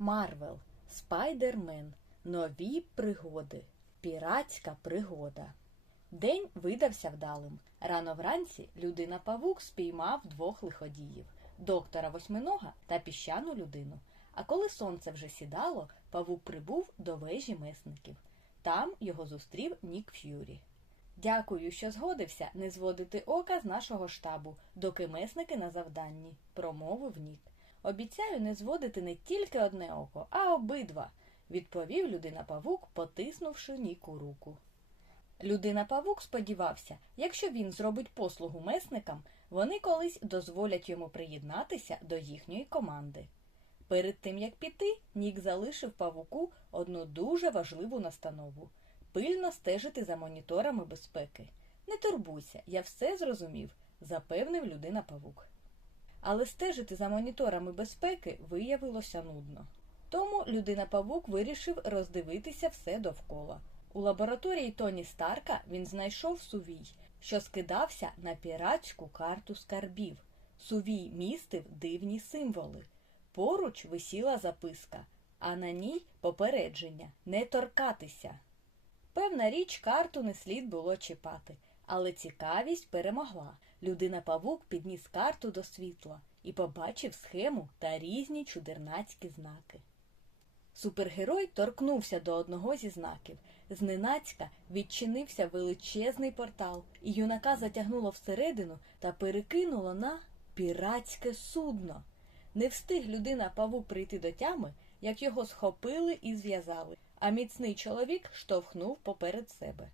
Марвел, Спайдермен, нові пригоди, піратська пригода. День видався вдалим. Рано вранці людина павук спіймав двох лиходіїв доктора восьминога та піщану людину. А коли сонце вже сідало, павук прибув до вежі месників. Там його зустрів Нік Ф'юрі. Дякую, що згодився не зводити ока з нашого штабу, доки месники на завданні, промовив Нік. Обіцяю не зводити не тільки одне око, а обидва, відповів людина павук, потиснувши Ніку руку. Людина павук сподівався, якщо він зробить послугу месникам, вони колись дозволять йому приєднатися до їхньої команди. Перед тим як піти, Нік залишив павуку одну дуже важливу настанову пильно стежити за моніторами безпеки. Не турбуйся, я все зрозумів, запевнив людина павук. Але стежити за моніторами безпеки виявилося нудно. Тому людина павук вирішив роздивитися все довкола. У лабораторії Тоні Старка він знайшов сувій, що скидався на піратську карту скарбів. Сувій містив дивні символи. Поруч висіла записка, а на ній попередження не торкатися. Певна річ, карту не слід було чіпати, але цікавість перемогла. Людина павук підніс карту до світла і побачив схему та різні чудернацькі знаки. Супергерой торкнувся до одного зі знаків. Зненацька відчинився величезний портал, і юнака затягнуло всередину та перекинуло на піратське судно. Не встиг людина павук прийти до тями, як його схопили і зв'язали, а міцний чоловік штовхнув поперед себе.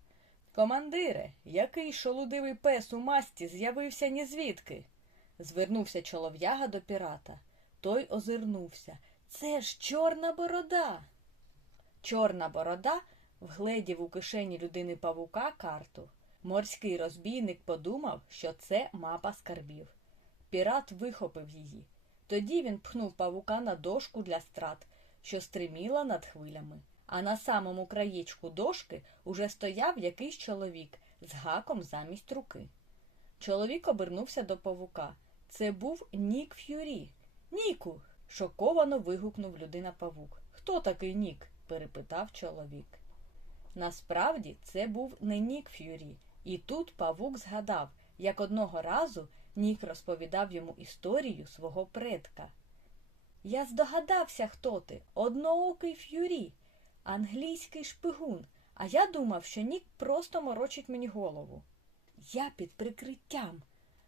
Командире, який шолудивий пес у масті з'явився нізвідки? звернувся чолов'яга до пірата. Той озирнувся. Це ж чорна борода. Чорна борода вгледів у кишені людини павука карту. Морський розбійник подумав, що це мапа скарбів. Пірат вихопив її. Тоді він пхнув павука на дошку для страт, що стриміла над хвилями. А на самому краєчку дошки уже стояв якийсь чоловік з гаком замість руки. Чоловік обернувся до павука. Це був Нік Ф'юрі. Ніку. шоковано вигукнув людина павук. Хто такий Нік? перепитав чоловік. Насправді це був не Нік Ф'юрі, і тут павук згадав, як одного разу Нік розповідав йому історію свого предка. Я здогадався, хто ти, одноокий Ф'юрі, англійський шпигун, а я думав, що Нік просто морочить мені голову. Я під прикриттям,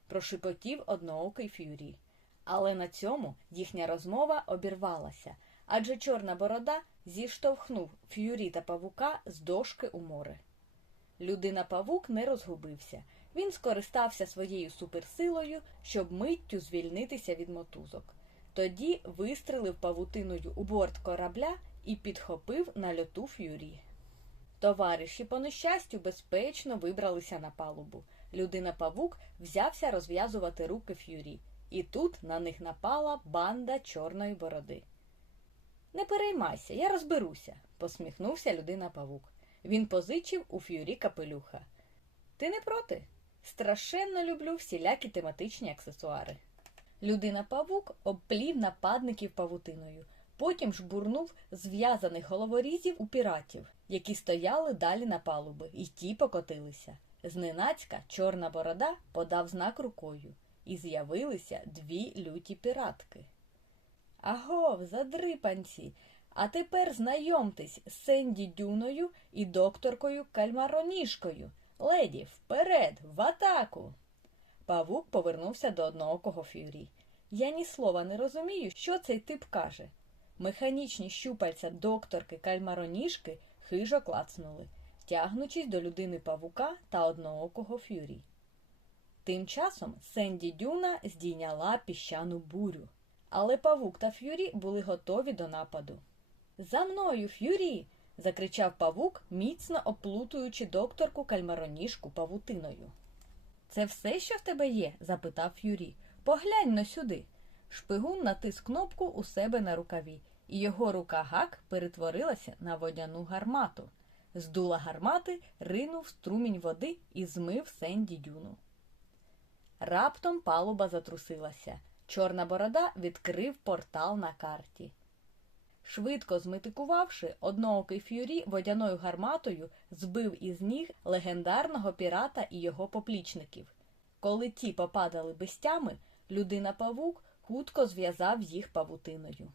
прошепотів одноокий Ф'юрі. Але на цьому їхня розмова обірвалася, адже чорна борода зіштовхнув Ф'юрі та павука з дошки у море. Людина павук не розгубився. Він скористався своєю суперсилою, щоб миттю звільнитися від мотузок. Тоді вистрелив павутиною у борт корабля і підхопив на льоту Ф'юрі. Товариші, по нещастю, безпечно вибралися на палубу. Людина павук взявся розв'язувати руки Ф'юрі, і тут на них напала банда чорної бороди. Не переймайся, я розберуся, посміхнувся людина павук. Він позичив у Ф'юрі капелюха. Ти не проти? Страшенно люблю всілякі тематичні аксесуари. Людина павук обплів нападників павутиною, потім жбурнув зв'язаних головорізів у піратів, які стояли далі на палуби, і ті покотилися. Зненацька чорна борода подав знак рукою, і з'явилися дві люті піратки. Агов, задрипанці, а тепер знайомтесь з Сенді Дюною і докторкою Кальмароніжкою. Леді, вперед, в атаку. Павук повернувся до одноокого фюрі. Я ні слова не розумію, що цей тип каже. Механічні щупальця докторки Кальмароніжки хижо клацнули, тягнучись до людини павука та одноокого фюрі. Тим часом Сенді Дюна здійняла піщану бурю, але павук та фюрі були готові до нападу. За мною, фюрі. закричав павук, міцно оплутуючи докторку кальмароніжку павутиною. Це все, що в тебе є? запитав Ф'юрі. Поглянь но сюди. Шпигун натис кнопку у себе на рукаві, і його рука гак перетворилася на водяну гармату. З дула гармати ринув струмінь води і змив Сенді дюну. Раптом палуба затрусилася. Чорна борода відкрив портал на карті. Швидко зметикувавши, одноокий ф'юрі водяною гарматою збив із ніг легендарного пірата і його поплічників. Коли ті попадали безтями, людина павук хутко зв'язав їх павутиною.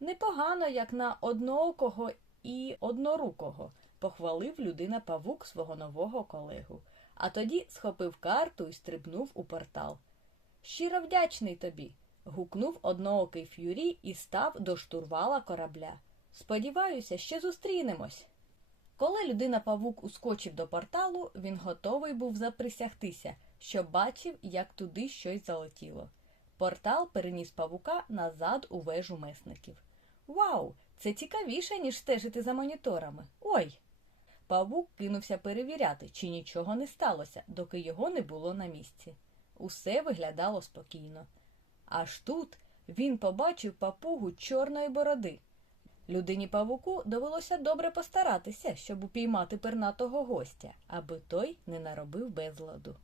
Непогано, як на одноокого і однорукого, похвалив людина павук свого нового колегу, а тоді схопив карту і стрибнув у портал. Щиро вдячний тобі. гукнув одноокий ф'юрі і став до штурвала корабля. Сподіваюся, ще зустрінемось. Коли людина павук ускочив до порталу, він готовий був заприсягтися, що бачив, як туди щось залетіло. Портал переніс павука назад у вежу месників. Вау! Це цікавіше, ніж стежити за моніторами. Ой! Павук кинувся перевіряти, чи нічого не сталося, доки його не було на місці. Усе виглядало спокійно. Аж тут він побачив папугу чорної бороди. Людині павуку довелося добре постаратися, щоб упіймати пернатого гостя, аби той не наробив безладу.